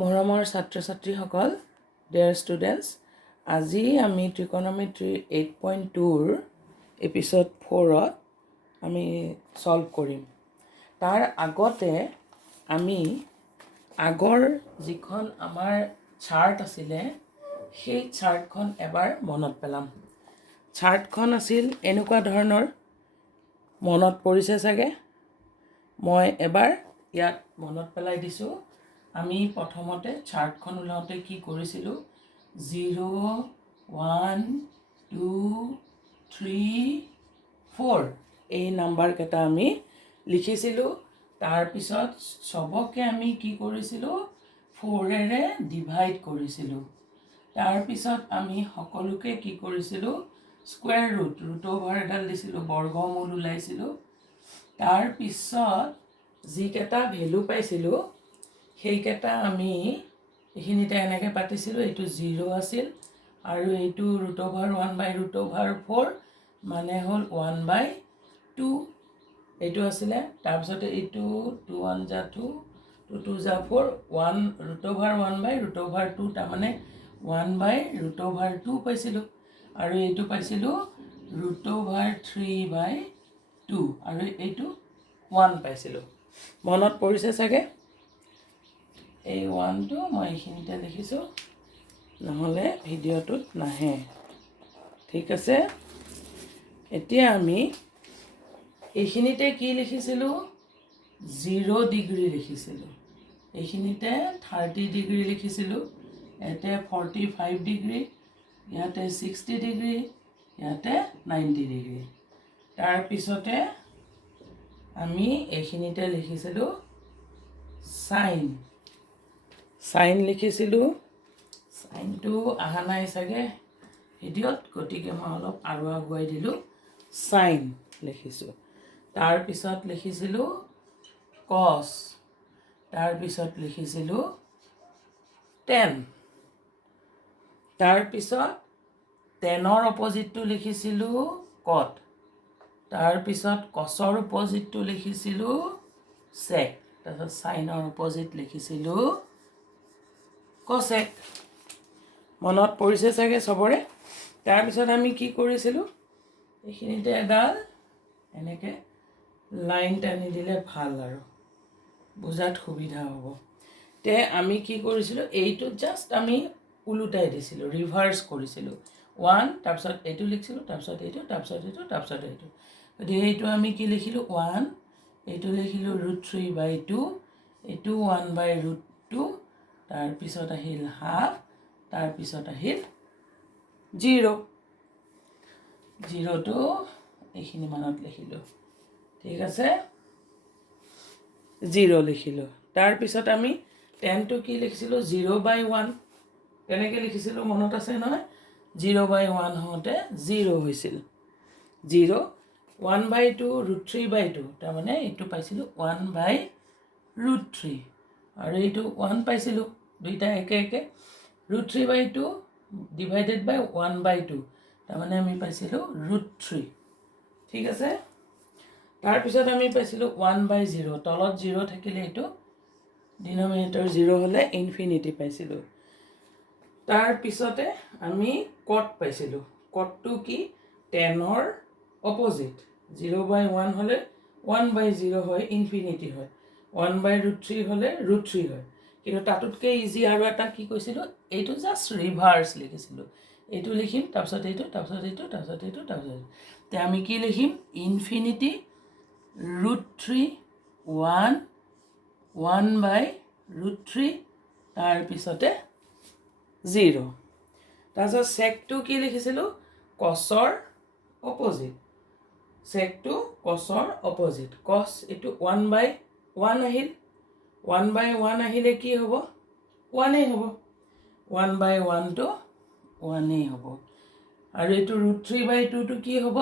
মৰমৰ ছাত্ৰ ছাত্ৰীসকল, ডিয়াৰ ষ্টুডেণ্টছ, আজি আমি ট্ৰিকন'মেট্ৰি 8.2ৰ এপিছ'ড 4ত আমি ছল্ভ কৰিম। তাৰ আগতে আমি আগৰ যিখন আমাৰ চাৰ্ট আছিলে সেই চাৰ্টখন এবাৰ মনত পেলাম। চাৰ্টখন আছিল এনেকুৱা ধৰণৰ, মনত পৰিছে চাগে। মই এবাৰ ইয়াত মনত পেলাই দিছোঁ। আমি প্ৰথমতে চাৰ্টখন ওলাওঁতে কি কৰিছিলোঁ, 0, 1, 2, 3, 4 এই নাম্বাৰকেইটা আমি লিখিছিলোঁ। তাৰপিছত চবকে আমি কি কৰিছিলোঁ, 4ৰে ডিভাইড কৰিছিলোঁ। তাৰপিছত আমি সকলোকে কি কৰিছিলোঁ, স্কুৱেৰ ৰুট অভাৰ এডাল দিছিলোঁ, বৰ্গমূল ওলাইছিলোঁ। তাৰপিছত যিকেইটা ভেলু পাইছিলোঁ সেইকেইটা আমি এইখিনিতে এনেকৈ পাতিছিলোঁ। এইটো 0 আছিল আৰু এইটো √1/√4 মানে হ'ল 1/2 এইটো আছিলে। তাৰপিছতে এইটো 2 1 যা 2, 2 2 যা 4, 1√1/√2 তাৰমানে 1/√2 পাইছিলোঁ। আৰু এইটো পাইছিলোঁ √3/2 আৰু এইটো 1 পাইছিলোঁ। মনত পৰিছে চাগে। এই 1টো মই এইখিনিতে লিখিছোঁ, নহ'লে ভিডিঅ'টোত নাহে। ঠিক আছে। এতিয়া আমি এইখিনিতে কি লিখিছিলোঁ, 0 ডিগ্ৰী লিখিছিলোঁ। এইখিনিতে 30 ডিগ্ৰী লিখিছিলোঁ। ইয়াতে 45 ডিগ্ৰী, ইয়াতে 60 ডিগ্ৰী, ইয়াতে 90 ডিগ্ৰী। তাৰপিছতে আমি এইখিনিতে লিখিছিলোঁ চাইন লিখিছিলোঁ। চাইনটো অহা নাই চাগে ভিডিঅ'ত, গতিকে মই অলপ আৰু আগুৱাই দিলোঁ। চাইন লিখিছোঁ। তাৰপিছত লিখিছিলোঁ কছ, তাৰপিছত লিখিছিলোঁ টেন। তাৰপিছত টেনৰ অপজিটটো লিখিছিলোঁ কট। তাৰপিছত কছৰ অপজিটটো লিখিছিলোঁ চেক। তাৰপিছত চাইনৰ অপজিট লিখিছিলোঁ কছেক। মনত পৰিছে চাগে চবৰে। তাৰপিছত আমি কি কৰিছিলোঁ, এইখিনিতে এডাল এনেকৈ লাইন টানি দিলে ভাল আৰু বুজাত সুবিধা হ'ব। তে আমি কি কৰিছিলোঁ, এইটো জাষ্ট আমি ওলোটাই দিছিলোঁ, ৰিভাৰ্চ কৰিছিলোঁ। 1, তাৰপিছত এইটো লিখিছিলোঁ, তাৰপিছত এইটো, তাৰপিছত এইটো, তাৰপিছত এইটো। গতিকে এইটো আমি কি লিখিলোঁ, 1, এইটো লিখিলোঁ √3/2, এইটো 1/√2, তাৰপিছত আহিল হাফ, তাৰপিছত আহিল 0। 0টো এইখিনি মানত লিখিলোঁ। ঠিক আছে, 0 লিখিলোঁ। তাৰপিছত আমি 10টো কি লিখিছিলোঁ, 0/1 তেনেকৈ লিখিছিলোঁ, মনত আছে নহয়। 0/1 হওঁতে 0 হৈছিল। 0, 1/2 √3/2 তাৰমানে এইটো পাইছিলোঁ 1/√3 আৰু এইটো 1 পাইছিলোঁ। দুইটা একে একে। √3/2 ডিভাইডেড বাই 1/2 তাৰমানে আমি পাইছিলোঁ √3। ঠিক আছে। তাৰপিছত আমি পাইছিলোঁ 1/0, তলত 0 থাকিলে এইটো ডিনমিনেটৰ 0 হ'লে ইনফিনিটি পাইছিলোঁ। তাৰপিছতে আমি কট পাইছিলোঁ। কটটো কি, 10ৰ অপজিট। 0/1 হ'লে 1/0 হয়, ইনফিনিটি হয়। 1/√3 হ'লে √3 হয়। কিন্তু তাতোতকৈ ইজি আৰু এটা কি কৈছিলোঁ, এইটো জাষ্ট ৰিভাৰ্চ লিখিছিলোঁ। এইটো লিখিম, তাৰপিছত এইটো, তাৰপিছত এইটো, তাৰপিছত এইটো, তাৰপিছত এইটো। তে আমি কি লিখিম, ইনফিনিটি √3, 1, 1/√3, তাৰপিছতে 0। তাৰপিছত চেকটো কি লিখিছিলোঁ, কছৰ অপজিট। চেকটো কছৰ অপজিট। কছ এইটো 1/1 আহিল। 1/1 আহিলে কি হ'ব, 1 হ'ব। 1/1টো 1 হ'ব। আৰু এইটো √3/2টো কি হ'ব,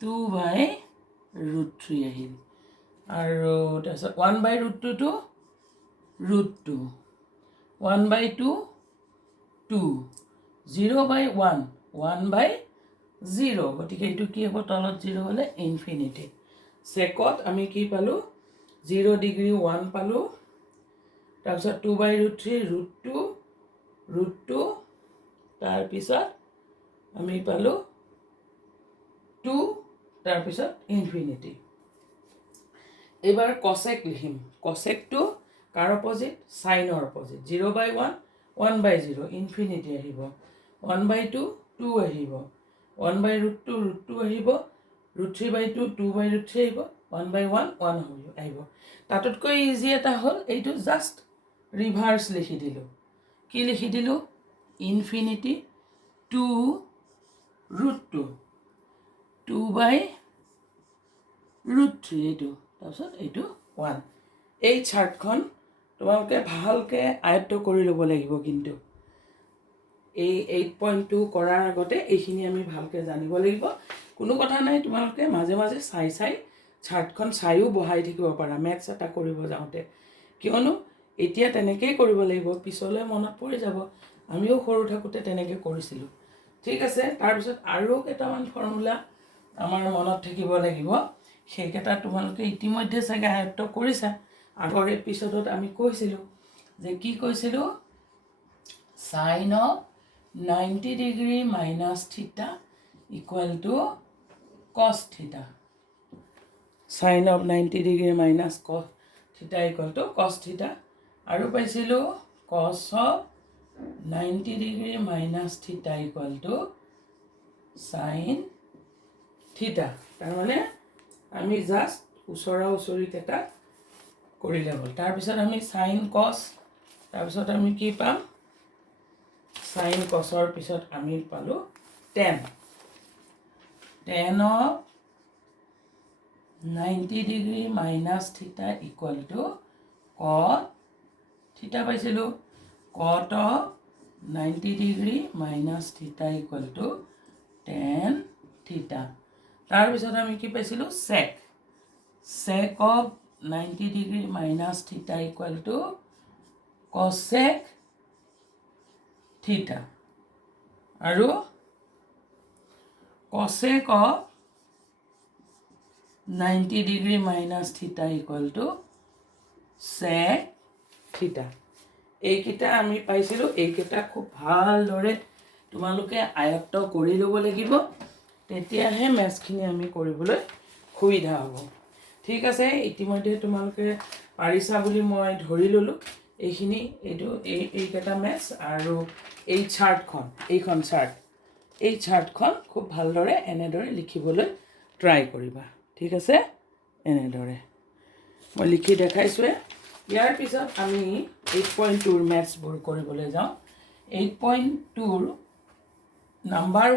2/√3 আহিল। আৰু তাৰপিছত 1/√2টো √2, 1/2 2, 0/1 1/0। গতিকে এইটো কি হ'ব, তলত 0 হ'লে ইনফিনিটি। চেকত আমি কি পালোঁ, 0 ডিগ্ৰী 1 পালোঁ। তাৰপিছত 2/√3 √2 তাৰপিছত আমি পালোঁ 2 তাৰপিছত ইনফিনিটি। এইবাৰ কচেক লিখিম। কচেকটো কাৰ অপজিট? চাইনৰ অপজিট। 0/1 1/0 ইনফিনিটি আহিব। 1/2 2 আহিব। 1/√2 √2 আহিব। √3/2 2/√3 আহিব। 1/1 1 আহিব। তাতোতকৈ ইজি এটা হ'ল এইটো জাষ্ট ৰিভাৰ্চ লিখি দিলোঁ। কি লিখি দিলোঁ? ইনফিনিটি 2 √2 2/√3 এইটো, তাৰপিছত এইটো 1। এই চাৰ্টখন তোমালোকে ভালকৈ আয়ত্ব কৰি ল'ব লাগিব। কিন্তু এই 8.2 কৰাৰ আগতে এইখিনি আমি ভালকৈ জানিব লাগিব। কোনো কথা নাই, তোমালোকে মাজে মাজে চাই চাৰ্টখন চাইও বহাই থাকিব পাৰা মেথছ এটা কৰিব যাওঁতে। কিয়নো এতিয়া তেনেকৈয়ে কৰিব লাগিব, পিছলৈ মনত পৰি যাব। আমিও সৰু থাকোঁতে তেনেকৈ কৰিছিলোঁ। ঠিক আছে, তাৰপিছত আৰু কেইটামান ফৰ্মুলা আমাৰ মনত থাকিব লাগিব। সেইকেইটা তোমালোকে ইতিমধ্যে চাগে আয়ত্ব কৰিছা। আগৰ এপিছডত আমি কৈছিলোঁ যে কি কৈছিলোঁ? sin of 90 ডিগ্ৰী মাইনাছ থিটা ইকুৱেল টু cos থিটা। sin of 90 degree minus cos থিটা ইকুৱেল টু cos থিটা। আৰু পাইছিলোঁ cos of 90 ডিগ্ৰী মাইনাছ থিটা ইকুৱেল টু sin থিটা। তাৰমানে আমি জাষ্ট ওচৰা ওচৰিকেইটা কৰিলে হ'ল। তাৰপিছত আমি sin cos, তাৰপিছত আমি কি পাম? sin cosৰ পিছত আমি পালোঁ tan of 90 ডিগ্ৰী মাইনাছ থিটা ইকুৱেল টু cot থিটা পাইছিলোঁ। cot of 90 ডিগ্ৰী মাইনাছ থিটা ইকুৱেল টু tan থিটা। তাৰপিছত আমি কি পাইছিলোঁ? sec of 90 ডিগ্ৰী মাইনাছ থিটা ইকুৱেল টু cosec থিটা। আৰু cosec of 90 ডিগ্ৰী মাইনাছ থিটা ইকুৱেল টু sec থিটা। এইকেইটা আমি পাইছিলোঁ। এইকেইটা খুব ভালদৰে তোমালোকে আয়ত্ত কৰি ল'ব লাগিব, তেতিয়াহে মেথছখিনি আমি কৰিবলৈ সুবিধা হ'ব। ঠিক আছে, ইতিমধ্যে তোমালোকে পাৰিছা বুলি মই ধৰি ল'লোঁ। এইখিনি এইকেইটা মেথছ আৰু এই চাৰ্টখন, এই চাৰ্টখন খুব ভালদৰে এনেদৰে লিখিবলৈ ট্ৰাই কৰিবা। ঠিক আছে, এনেদৰে মই লিখি দেখাইছোঁৱে। ইয়াৰ পিছত আমি 8.2ৰ মেথছবোৰ কৰিবলৈ যাওঁ। 8.2ৰ নাম্বাৰ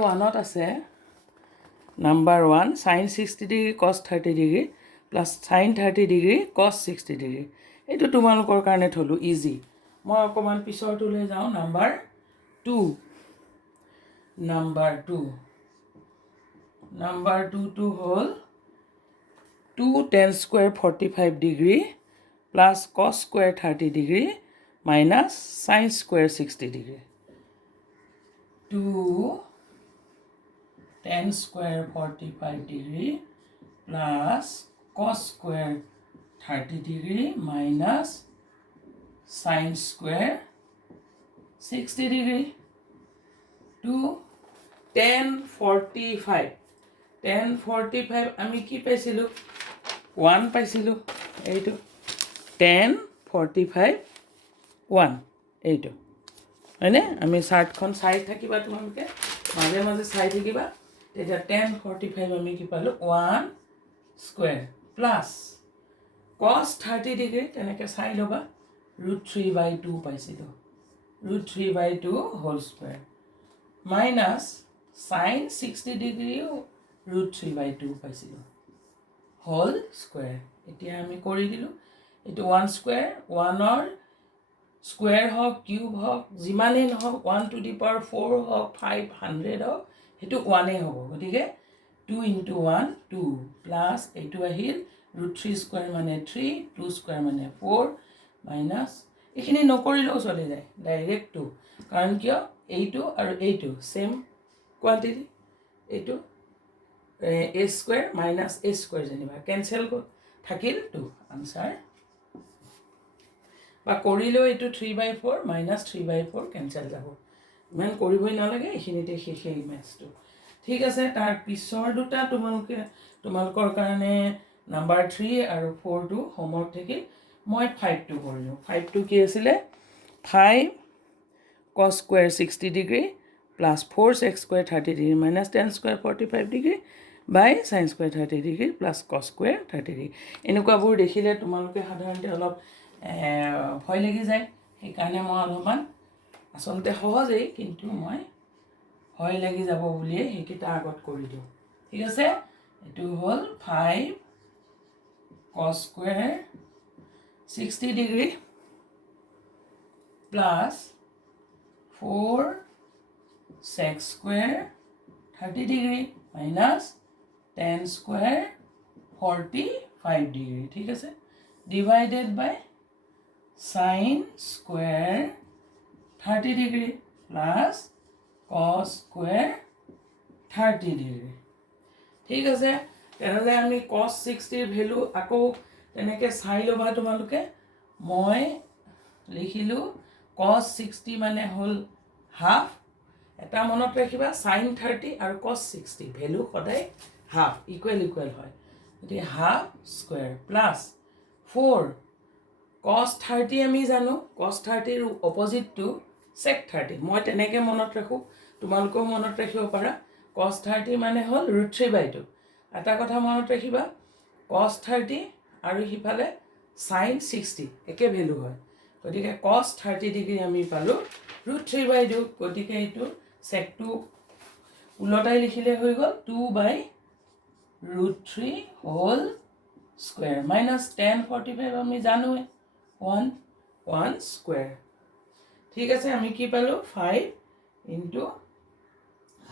ওৱানত আছে number 1 sin 60 degree cos 30 degree plus sin 30 degree cos 60 degree. এইটো তোমালোকৰ কাৰণে থ'লোঁ ইজি। মই অকণমান পিছৰটোলৈ যাওঁ। নাম্বাৰ 2টো হ'ল 2 tan square 45 degree plus cos square 30 degree minus sin square 60 degree. 2 tan square 45 degree plus cos square 30 degree minus sin square 60 degree. 2 tan 45 আমি কি পাইছিলোঁ? 1 পাইছিলোঁ। এইটো tan 45 1 এইটো হয়নে? আমি চাৰ্টখন চাই থাকিবা, তোমালোকে মাজে মাজে চাই থাকিবা, তেতিয়া tan 45 আমি কি পালোঁ? 1 স্কুৱেৰ প্লাছ cos 30 ডিগ্ৰী তেনেকৈ চাই ল'বা, √3/2 পাইছিলোঁ। √3/2 হোল স্কুৱেৰ মাইনাছ sin 60 ডিগ্ৰীও √3/2 পাইছিলোঁ হোল স্কুৱেৰ। এতিয়া আমি কৰি দিলোঁ। এইটো 1 স্কুৱেৰ, 1ৰ স্কুৱেৰ হওক কিউব হওক যিমানেই নহওক, 1 to the power 4 হওক 500 হওক, সেইটো 1 হ'ব। গতিকে 2 into 1 2 প্লাছ এইটো আহিল √3 স্কুৱেৰ মানে 3, 2 স্কুৱেৰ মানে 4 মাইনাছ এইখিনি নকৰিলেও চলি যায়, ডাইৰেক্ট 2। কাৰণ কিয়? এইটো আৰু এইটো ছেম কোৱান্টিটি। এইটো a square minus a square যেনিবা কেনচেল থাকিল 2 আনসাৰ বা কৰিলেও এইটো 3/4 মাইনাছ 3/4 কেঞ্চেল যাব ইমান কৰিবই নালাগে এইখিনিতে শেষে মেথছটো ঠিক আছে তাৰ পিছৰ দুটা তোমালোকৰ কাৰণে নাম্বাৰ 3 আৰু 4 টো হোমৱৰ্ক থাকিল মই 5 টো কৰিলো 5 টো কি আছিল 5 cos square 60 degree plus 4 sec square 30 degree minus 10 square 45 degree by sin square 30 degree plus cos square 30 degree এনেকুৱাবোৰ দেখিলে তোমালোকে সাধাৰণতে অলপ ভয় লাগি যায় সেইকাৰণে মই অলপমান আসলতে সহজেই কিন্তু মই ভয় লাগি যাব বুলিয়ে সেইকেইটা আগত কৰি দিওঁ ঠিক আছে এটো হল 5 cos square 60 degree plus 4 sec square 30 degree minus 10 square 45 degree ঠিক আছে divided by sin square 30 degree plus cos square 30 degree ঠিক আছে তেনেহলে আমি cos 60 এর ভ্যালু আকৌ তেনেকে চাই লবা তোমালোকে মই লিখিলো cos 60 মানে হল হাফ এটা মনত ৰাখিবা sin 30 আৰু cos 60 ভ্যালু সদায় হাফ ইকুয়াল হয় এটি হাফ স্কয়ার প্লাস 4 cos 30 আমি জানো cos 30 এর অপোজিট টু sec 30 মই তেনেকে মনত ৰাখো তোমালোকো মনত ৰাখিব পাৰা cos 30 মানে হল √3/2 এটা কথা মনত ৰাখিবা cos 30 আৰু হিফালে sin 60 একে ভ্যালু হয় গতিকে cos 30 ডিগ্ৰী আমি পালো √3/2 গতিকে এটো sec টো উলটাই লিখিলে হৈ গল 2/√3 হোল স্কয়ার minus 10 45 আমি জানো 1 স্কয়ার ঠিক আছে আমি কি পালো 5 into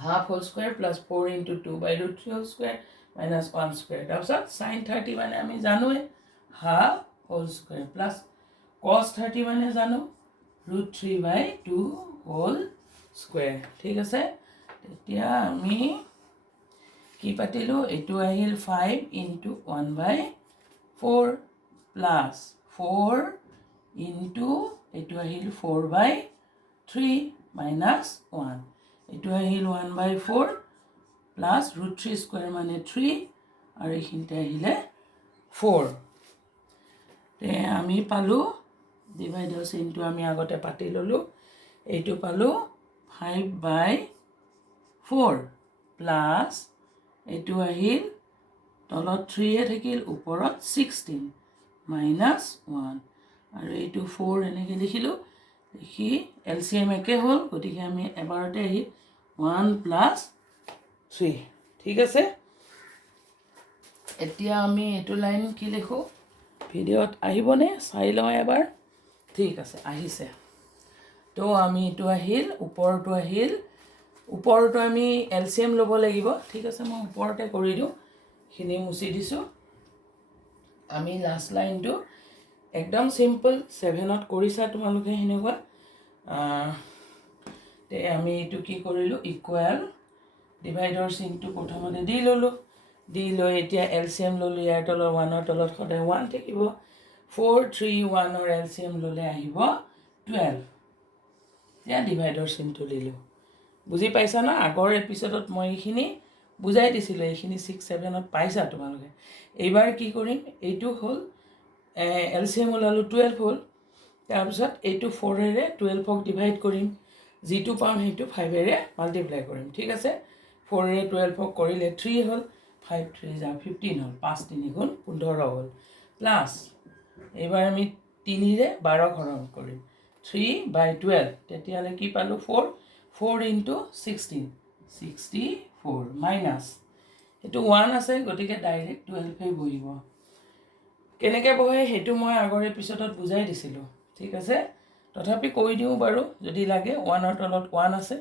half whole square plus 4 into 2/√3 whole square minus 1 square তাৰপিছত sin 30 মানে আমি জানো half whole square plus cos 30 মানে জানো √3/2 whole square ঠিক আছে তেতিয়া আমি কি পাতিলো এটো আহিল 5 into 1/4 plus 4 into এটো আহিল 4/3 minus 1 এটো আহিল 1/4 plus √3 square মানে 3 আৰু এইখিনতে আহিলে 4 তে আমি পালো ডিভাইডার ইনটু আমি আগতে পাতি ললো এইটো পালো 5/4 plus এইটো আহিল তলত 3 এ থাকিল ওপৰত 16 minus 1 আৰু এইটো 4 এনেকে লিখিলো লিখি এলসিএম একে হল গতিকে আমি এবাৰতে আহি 1 plus 3 ঠিক আছে এতিয়া আমি এটো লাইন কি লিখো ভিডিওত আহিবনে চাই লও এবাৰ ঠিক আছে আহিছে তো আমি এটো আহিল ওপৰটো আমি এলসিএম লব লাগিব ঠিক আছে মই ওপৰতে কৰি দিও খিনি মুছি দিছো আমি লাস্ট লাইনটো একদম সিম্পল 7ত কৰিছা তোমালোকে হেনেকুৱা তে আমি এটো কি কৰিলো ইকুয়াল ডিভাইডাৰ চিনটো প্ৰথমতে দি ললো দি লৈ এতিয়া এলসিএম ললো ইয়াৰ তলৰ 1 ৰ তলত সদায় 1 থাকিব 4 3 1 ৰ এলসিএম ললে আহিব 12 ইয়া ডিভাইডাৰ চিনটো লিলো বুজি পাইছা না আগৰ এপিসোডত মই এইখিনি বুজাই দিছিল এইখিনি 6 7ত পাইছা তোমালোকে এইবাৰ কি কৰিম এইটো হল এলসিএম লালো 12 হল তাৰ পিছত এইটো 4 এৰে 12 ক ডিভাইড কৰিম যেটো পাম হেটো 5 এৰে মাল্টিপ্লাই কৰিম ঠিক আছে 4 এৰে 12 ক কৰিলে 3 হল 5 3 যা 15 হল 5 3 গুণ 15 হল প্লাস এবাৰ আমি 3 ৰে 12 হৰণ কৰিম 3/12 তেতিয়ালে কি পালো 4 into 16 64 minus এটো 1 আছে গটিকে ডাইৰেক্ট 12 এ বহিব কেনেকে বহে হেতু মই আগৰ এপিসোডত বুজাই দিছিলো ঠিক আছে তথাপি কৈ দিও বাৰু যদি লাগে 1 ৰ তলত 1 আছে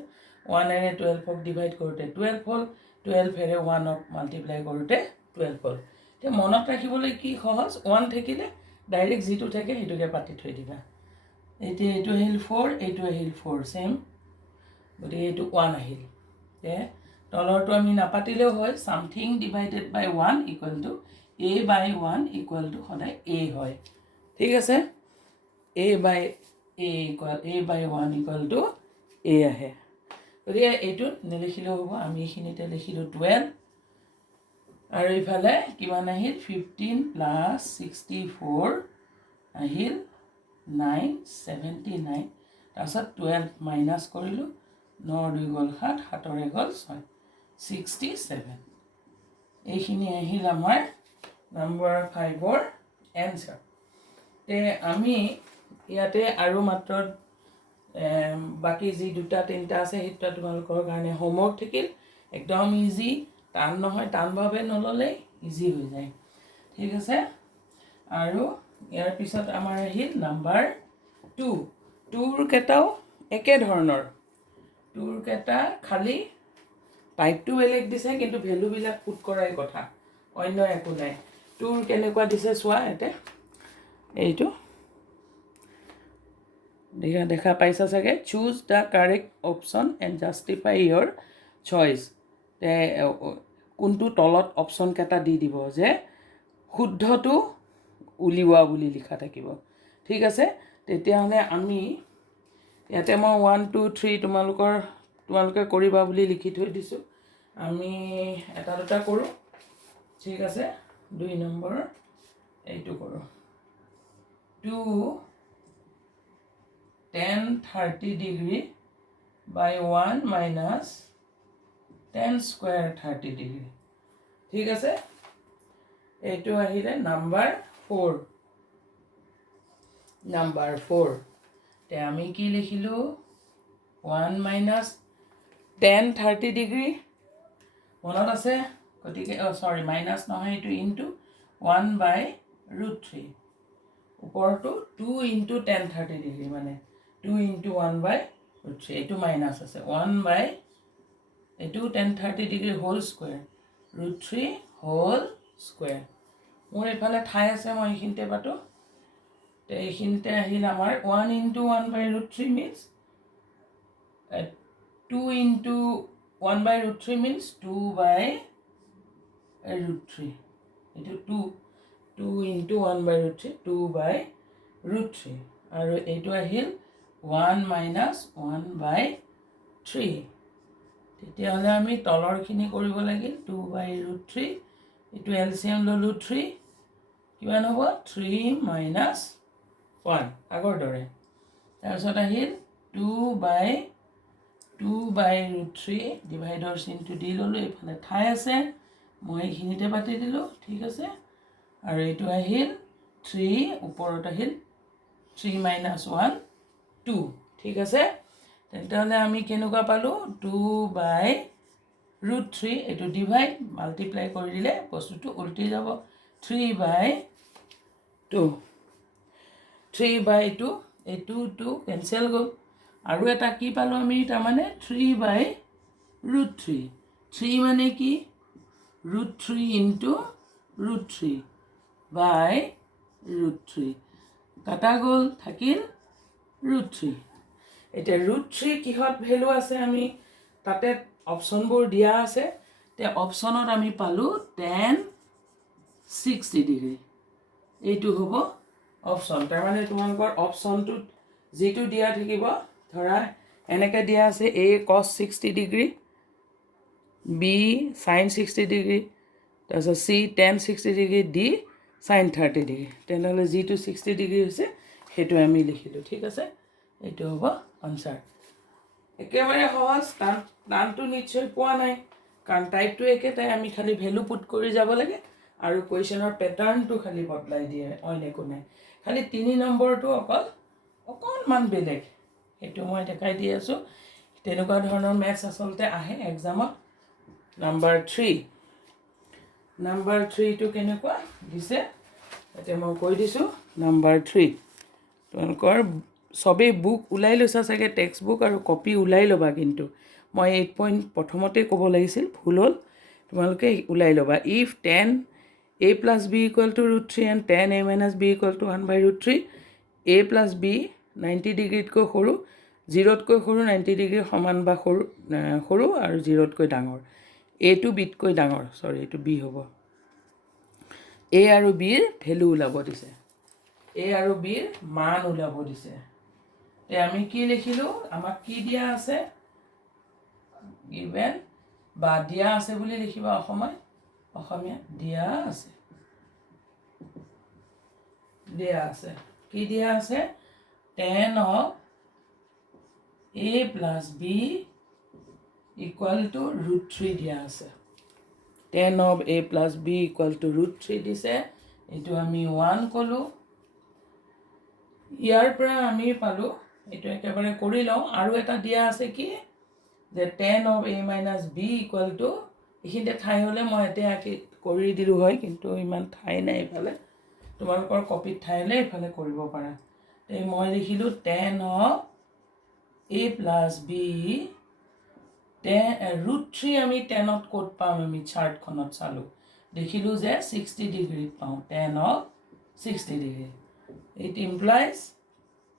1 এৰে 12 ক ডিভাইড কৰোতে 12 হল 12 এৰে 1 ক মাল্টিপ্লাই কৰোতে 12 হল তে মনত ৰাখিবলৈ কি সহজ 1 থাকিলে ডাইৰেক্ট যেটো থাকে হেতুকে পাতি থৈ দিবা এইটো আহিল 4 এইটো আহিল 4 সেম গতি এইটো 1 আহিল তে তলৰটো আমি নাপাতিলেও হয় something divided by 1 equal to a/1 equal to সদায় a হয় ঠিক আছে a/1 ইকুৱেল টু a আহে গতিকে এইটো নিলিখিলেও হ'ব আমি এইখিনিতে লিখিলোঁ 12 আৰু ইফালে কিমান আহিল 15 প্লাছ 64 আহিল 979 তাৰপিছত 12 মাইনাছ কৰিলোঁ 9 2 গ'ল 7 7 গ'ল 6 67 এইখিনি আহিল আমাৰ নম্বৰ 5ৰ এনচাৰ তে আমি ইয়াতে আৰু মাত্ৰ বাকি যি দুটা তিনিটা আছে সেইটো তোমালোকৰ কাৰণে হোমৱৰ্ক থাকিল একদম ইজি টান নহয় টানভাৱে নল'লেই ইজি হৈ যায় ঠিক আছে আৰু ইয়াৰ পিছত আমাৰ আহিল নাম্বাৰ 2 2ৰ কেইটাও একে ধৰণৰ 2ৰ কেইটা খালি টাইপটো বেলেগ দিছে কিন্তু ভেলুবিলাক পুট কৰাই কথা অন্য একো নাই 2ৰ কেনেকুৱা দিছে চোৱা এতে এইটো দেখা পাইছা চাগে choose the correct option and justify your choice কোনটো তলত অপশ্যন কেইটা দি দিব যে শুদ্ধটো উলিওৱা বুলি লিখা থাকিব ঠিক আছে তেতিয়াহ'লে আমি ইয়াতে মই 1 2 3 তোমালোকে কৰিবা বুলি লিখি থৈ দিছোঁ আমি এটা দুটা কৰোঁ ঠিক আছে 2 নম্বৰ এইটো কৰোঁ 2 10 30 degree by 1 minus 10 square 30 degree ঠিক আছে এইটো আহিলে নাম্বাৰ 4 তে আমি কি লিখিলোঁ 1 minus 10 30 ডিগ্ৰী মনত আছে গতিকে সৰি মাইনাছ নহয় এইটো ইনটু 1/√3 ওপৰটো 2 into 10 30 ডিগ্ৰী মানে 2 into 1/√3 এইটো মাইনাছ আছে 1 এইটো 10 30 degree whole square √3 whole square মোৰ এইফালে ঠাই আছে মই এইখিনিতে পাতো তে এইখিনিতে আহিল আমাৰ 1 into 1/√3 means 2 into 1/√3 means 2/√3 এইটো 2 into 1/√3 2/√3 আৰু এইটো আহিল 1 minus 1/3 তেতিয়াহ'লে আমি তলৰখিনি কৰিব লাগিল 2/√3 এইটো এলচিএম ল'লোঁ 3 কিমান হ'ব 3 minus 1 আগৰ দৰে তাৰপিছত আহিল 2/√3 ডিভাইডৰ চিনটো দি ল'লোঁ এইফালে ঠাই আছে মই এইখিনিতে পাতি দিলোঁ ঠিক আছে আৰু এইটো আহিল 3 ওপৰত আহিল 3 minus 1 2 ঠিক আছে তেতিয়াহ'লে আমি কেনেকুৱা পালোঁ 2/√3 এইটো ডিভাইড মাল্টিপ্লাই কৰি দিলে বস্তুটো উল্টি যাব 3/2 এই 2 কেঞ্চেল গ'ল আৰু এটা কি পালোঁ আমি তাৰমানে 3/√3 3 মানে কি √3 into √3 by√3 কাটা গ'ল থাকিল √3 এতিয়া √3 কিহত ভেলু আছে আমি তাতে অপশ্যনবোৰ দিয়া আছে তে অপশ্যনত আমি পালোঁ 10 60 ডিগ্ৰী এইটো হ'ব অপশ্যন তাৰমানে তোমালোকৰ অপশ্যনটোত যিটো দিয়া থাকিব ধৰা এনেকৈ দিয়া আছে A cos 60 degree B sin 60 degree তাৰপিছত C tan 60 degree D sin 30 degree তেনেহ'লে যিটো 60 ডিগ্ৰী হৈছে সেইটো আমি লিখিলোঁ ঠিক আছে এইটো হ'ব আনচাৰ একেবাৰে সহজ টানটো নিশ্চয় পোৱা নাই কাৰণ টাইপটো একেটাই আমি খালি ভেলু পুট কৰি যাব লাগে আৰু কুৱেশ্যনৰ পেটাৰ্ণটো খালি বদলাই দিয়ে অইন একো নাই খালি 3 নম্বৰটো অকণমান বেলেগ সেইটো মই দেখাই দি আছোঁ তেনেকুৱা ধৰণৰ মেথছ আচলতে আহে এক্সামত নাম্বাৰ 3টো কেনেকুৱা দিছে এতিয়া মই কৈ দিছোঁ নাম্বাৰ 3 তোমালোকৰ সবেই বুক ওলাই লৈছা চাগে টেক্সট বুক আৰু কপি ওলাই ল'বা কিন্তু মই 8 পইণ্ট প্ৰথমতে ক'ব লাগিছিল ভুল হ'ল তোমালোকে ওলাই ল'বা if 10 a plus b equal to √3 and 10 a minus b equal to 1/√3 a plus b 90 ডিগ্ৰীতকৈ সৰু 0তকৈ সৰু 90 ডিগ্ৰীৰ সমান বা সৰু আৰু 0তকৈ ডাঙৰ a টো bতকৈ ডাঙৰ এইটো b হ'ব এ আৰু বিৰ ভেলু ওলাব দিছে, এ আৰু বিৰ মান ওলাব দিছে। তে আমি কি লিখিলোঁ, আমাক কি দিয়া আছে, গিভেন বা দিয়া আছে বুলি লিখিবা অসমীয়া দিয়া আছে, দিয়া আছে। কি দিয়া আছে, tan of a plus b equal to √3 দিয়া আছে। tan of a plus b equal to √3 দিছে, এইটো আমি 1 ক'লোঁ। ইয়াৰ পৰা আমি পালোঁ, এইটো একেবাৰে কৰি লওঁ। আৰু এটা দিয়া আছে কি, যে tan of a minus b equal to, এইখিনিতে ঠাই হ'লে মই এতিয়া কৰি দিলোঁ হয়, কিন্তু ইমান ঠাই নাই এইফালে, তোমালোকৰ কপিত ঠাই হ'লে এইফালে কৰিব পাৰা। মই লিখিলোঁ tan of a plus b, √3 আমি 10ত ক'ত পাম, আমি চাৰ্টখনত চালোঁ, দেখিলোঁ যে 60 ডিগ্ৰীত পাওঁ, tan of 60 degree. It implies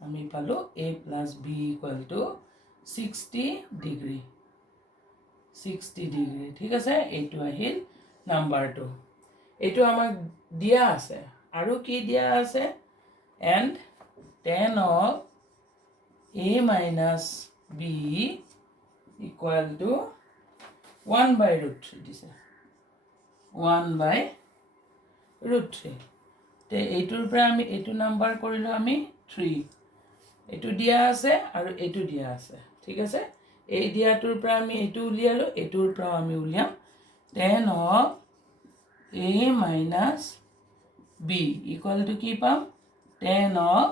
আমি পালোঁ a plus b equal to 60 degree, 60 degree. ঠিক আছে, এইটো আহিল নাম্বাৰটো। এইটো আমাক দিয়া আছে। আৰু কি দিয়া আছে, and tan of a minus b equal to 1/√3 দিছে, 1/√3। তে এইটোৰ পৰা আমি এইটো নাম্বাৰ কৰিলোঁ আমি 3, এইটো দিয়া আছে আৰু এইটো দিয়া আছে। ঠিক আছে, এই দিয়াটোৰ পৰা আমি এইটো উলিয়ালোঁ, এইটোৰ পৰা আমি উলিয়াম tan of a minus b equal to কি পাম, tan of,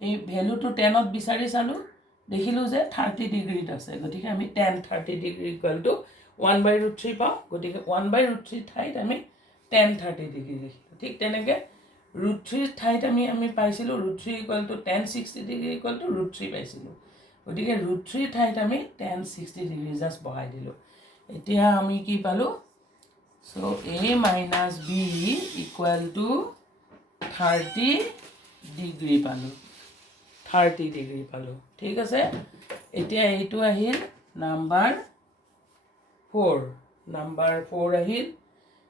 এই ভেলুটো 10ত বিচাৰি চালোঁ, দেখিলোঁ যে 30 ডিগ্ৰীত আছে, গতিকে আমি tan 30 ডিগ্ৰী ইকুৱেল টু 1/√3 পাওঁ। গতিকে 1/√3 ঠাইত আমি tan 30 ডিগ্ৰী লিখিলোঁ। ঠিক তেনেকৈ √3 ঠাইত আমি পাইছিলোঁ √3 equal to tan 60 degree equal to √3 পাইছিলোঁ। গতিকে √3 ঠাইত আমি tan 60 ডিগ্ৰী জাষ্ট বহাই দিলোঁ। এতিয়া আমি কি পালোঁ, চ' a minus b equal to 30 degree পালোঁ, 30 ডিগ্ৰী পালোঁ। ঠিক আছে, এতিয়া এইটো আহিল নাম্বাৰ 4, নাম্বাৰ 4 আহিল।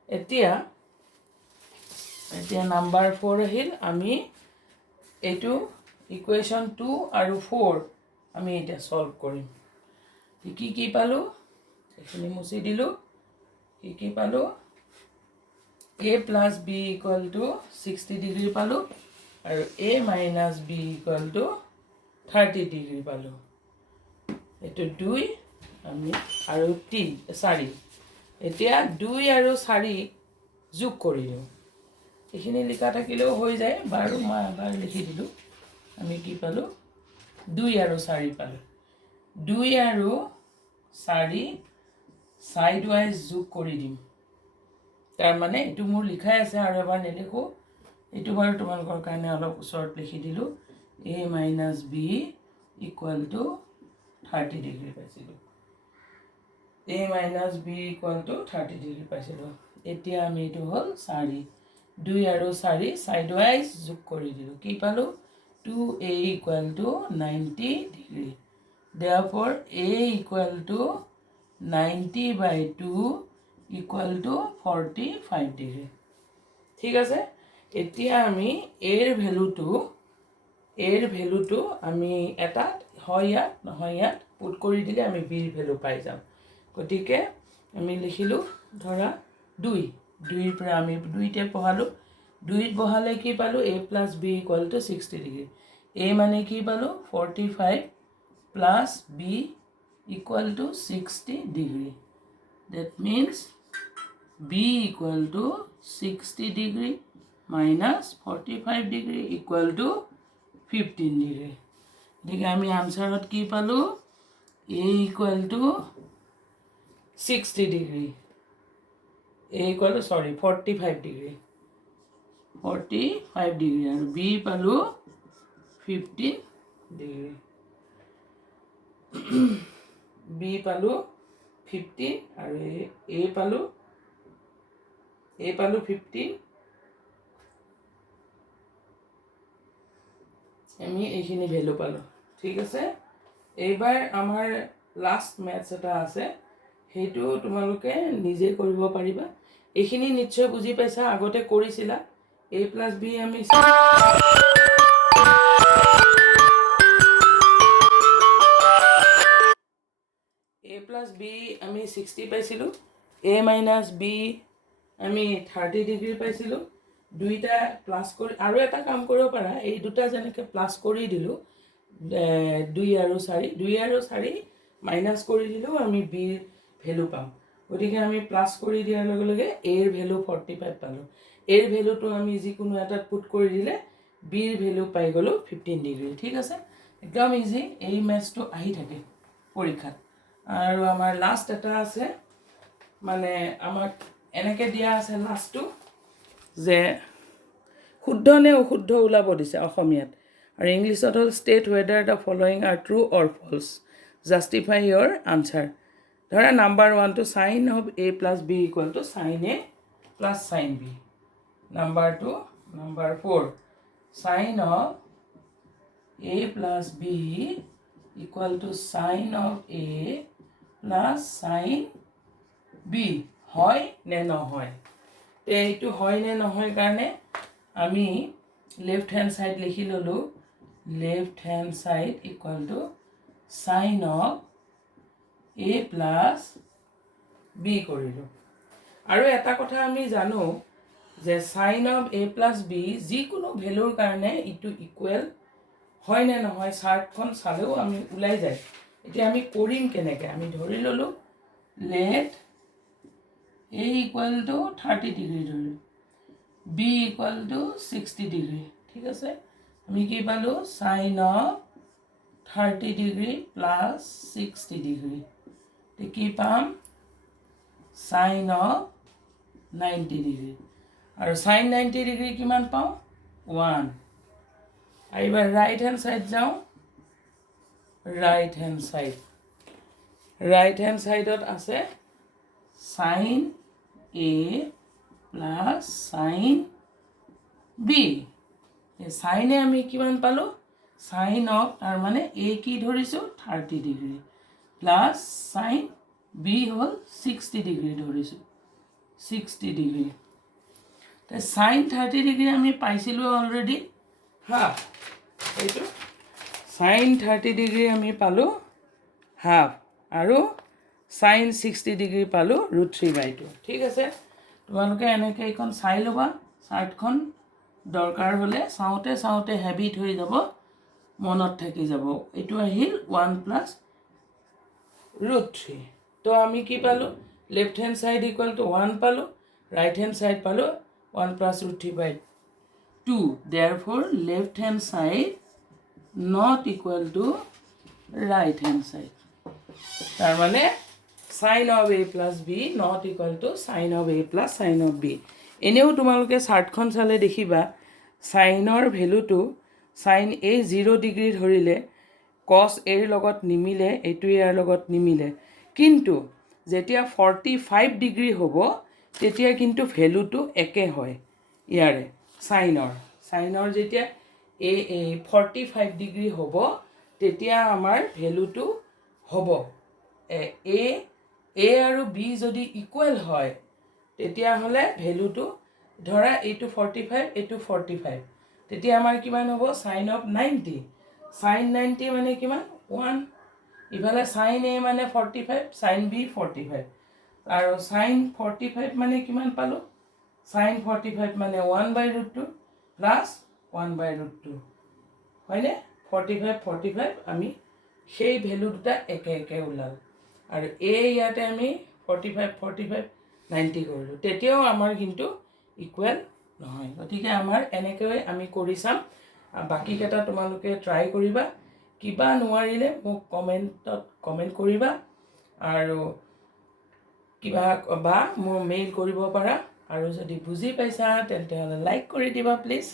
এতিয়া নাম্বাৰ 4 আহিল, আমি এইটো ইকুৱেশ্যন 2 আৰু 4 আমি এতিয়া সলভ কৰিম। কি পালোঁ, এইখিনি মুচি দিলোঁ। কি পালোঁ, a plus b equal to 60 degree পালোঁ, আৰু a minus b equal to 30 degree পালোঁ। এইটো 2 আমি আৰু 4, এতিয়া 2 আৰু 4 যোগ কৰি দিওঁ। এইখিনি লিখা থাকিলেও হৈ যায়, বাৰু মই এবাৰ লিখি দিলোঁ। আমি কি পালোঁ, 2 আৰু 4 পালোঁ। 2 আৰু 4 ছাইড ৱাইজ যোগ কৰি দিম। তাৰমানে এইটো মোৰ লিখাই আছে, আৰু এবাৰ নিলিখোঁ, এইটো বাৰু তোমালোকৰ কাৰণে অলপ ওচৰত লিখি দিলোঁ। a minus b equal to 30 degree পাইছিলোঁ, a minus b equal to 30 degree পাইছিলোঁ। এতিয়া আমি এইটো হ'ল 4, 2 আৰু 4 ছাইড ৱাইজ যোগ কৰি দিলোঁ। কি পালোঁ, 2a equal to 90 degree. Therefore a equal to 90/2 equal to 45 degree. ঠিক আছে, এতিয়া আমি এৰ ভেলুটো আমি এটাত হয় ইয়াত নহয় ইয়াত পুট কৰি দিলে আমি বিৰ ভেলু পাই যাম। গতিকে আমি লিখিলোঁ, ধৰা 2ৰ পৰা আমি 2তে বহালোঁ, 2ত বহালে কি পালোঁ, a plus b equal to 60 degree. a মানে কি পালোঁ, 45 plus b equal to 60 degree. That means b equal to 60 degree minus 45 degree equal to 15 degree. গতিকে আমি আনচাৰত কি পালোঁ, a equal to 60 degree, a equal to 45 degree, 45 degree, আৰু b পালোঁ 15 degree. b পালোঁ 15 আৰু a পালোঁ 15। আমি এইখিনি ভেলু পালোঁ। ঠিক আছে, এইবাৰ আমাৰ লাষ্ট মেথছ এটা আছে, সেইটো তোমালোকে নিজে কৰিব পাৰিবা। এইখিনি নিশ্চয় বুজি পাইছা, আগতে কৰিছিলা। a + b আমি a + b আমি 60 পাইছিলোঁ, a - b আমি 30 ডিগ্ৰী পাইছিলোঁ। দুইটা প্লাছ কৰি আৰু এটা কাম কৰিব পাৰা, এই দুটা যেনেকৈ প্লাছ কৰি দিলোঁ 2 আৰু 4, 2 আৰু 4 মাইনাছ কৰি দিলেও আমি বিৰ ভেলু পাম। গতিকে আমি প্লাছ কৰি দিয়াৰ লগে লগে এৰ ভেলু 45 পালোঁ। এৰ ভেলুটো আমি যিকোনো এটাত পুট কৰি দিলে বিৰ ভেলু পাই গ'লোঁ 15 ডিগ্ৰী। ঠিক আছে, একদম ইজি। এই মেথছটো আহি থাকে পৰীক্ষাত। আৰু আমাৰ লাষ্ট এটা আছে, মানে আমাক এনেকৈ দিয়া আছে লাষ্টটো যে শুদ্ধ নে অশুদ্ধ ওলাব দিছে অসমীয়াত, আৰু ইংলিছত হ'ল state whether the following are true or false, justify your answer. ধৰা নাম্বাৰ 1 টো sine of a + b = sine a + sine b। Number 2, number 4 sine of a + b = sine of a + sine b। হয় নে নহয়? এইটো হয় নে নহয় কাৰণে আমি লেফট হেণ্ড সাইড লিখি ল'লোঁ, left hand side = sine of a + b কৰিলোঁ। আৰু এটা কথা আমি জানো যে সাইন অফ a + b যিকোনো ভেলুৰ কাৰণে ইটো ইকুৱেল হয় নে নহয়, চাৰ্টখন চালেও আমি ওলাই যায়। এতিয়া আমি কৰিম কেনেকৈ? আমি ধৰি ল'লোঁ লেট a = 30 ডিগ্ৰী ধৰিলোঁ, b = 60 ডিগ্ৰী। ঠিক আছে, আমি কি পালোঁ? সাইন অফ 30 ডিগ্ৰী + 60 ডিগ্ৰী কি পাম? Sine of 90 degree. আৰু সাইন 90 ডিগ্ৰী কিমান পাওঁ? 1। আৰু এবাৰ ৰাইট হেণ্ড সাইড যাওঁ, right hand side, right hand সাইডত আছে sine a + sine b। Sine A আমি কিমান পালোঁ? সাইন অফ, তাৰ মানে a কি ধৰিছোঁ? 30 ডিগ্ৰী প্লাছ সাইন b হ'ল 60 ডিগ্ৰী ধৰিছোঁ, 60 ডিগ্ৰী। সাইন 30 ডিগ্ৰী আমি পাইছিলোঁ অলৰেডি। হাফ, এইটো সাইন 30 ডিগ্ৰী আমি পালোঁ হাফ, আৰু সাইন 60 ডিগ্ৰী পালোঁ √3/2। ঠিক আছে, তোমালোকে এনেকৈ এইখন চাই ল'বা চাৰ্টখন, দৰকাৰ হ'লে চাওঁতে চাওঁতে হেবিট হৈ যাব, মনত থাকি যাব। এইটো আহিল 1 + √3। তো আমি কি পালোঁ? লেফট হেণ্ড সাইড = 1 পালোঁ, ৰাইট হেণ্ড সাইড পালোঁ 1 + √3/2। Therefore left hand side not equal to right hand side. তাৰমানে sine of a + b not equal to sine of a + sine of b। এনেও তোমালোকে চাৰ্টখন চালে দেখিবা সাইনৰ ভেলুটো সাইন a 0 ডিগ্ৰী ধৰিলে কছ এৰ লগত নিমিলে, এইটো ইয়াৰ লগত নিমিলে। কিন্তু যেতিয়া 45 ডিগ্ৰী হ'ব তেতিয়া কিন্তু ভেলুটো একে হয় ইয়াৰে সাইনৰ যেতিয়া a 45 ডিগ্ৰী হ'ব তেতিয়া আমাৰ ভেলুটো হ'ব a আৰু b যদি ইকুৱেল হয় তেতিয়াহ'লে ভেলুটো, ধৰা এইটো 45, এইটো 45, তেতিয়া আমাৰ কিমান হ'ব? Sign of 90। সাইন 90 মানে কিমান? 1। ইফালে সাইন a মানে 45, সাইন b 45, আৰু সাইন 45 মানে কিমান পালোঁ? সাইন 45 মানে 1/√2 প্লাছ 1/√2, হয়নে? 45 45 আমি সেই ভেলু দুটা একে একে ওলাল। আৰু a ইয়াতে আমি 45 45 90 কৰিলোঁ, তেতিয়াও আমাৰ কিন্তু ইকুৱেল নহয়। গতিকে আমাৰ এনেকৈ আমি কৰি চাম। বাকীকেইটা তোমালোকে ট্ৰাই কৰিবা, কিবা নোৱাৰিলে মোক কমেণ্ট কৰিবা, আৰু কিবা বা মোৰ মেইল কৰিব পাৰা। আৰু যদি বুজি পাইছা তেন্তে লাইক কৰি দিবা প্লিজ,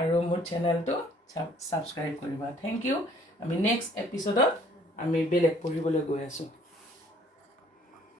আৰু মোৰ চেনেলটো ছাবস্ক্ৰাইব কৰিবা। Thank you. আমি নেক্সট এপিছ'ডত আমি বেলেগ পঢ়িবলৈ গৈ আছোঁ।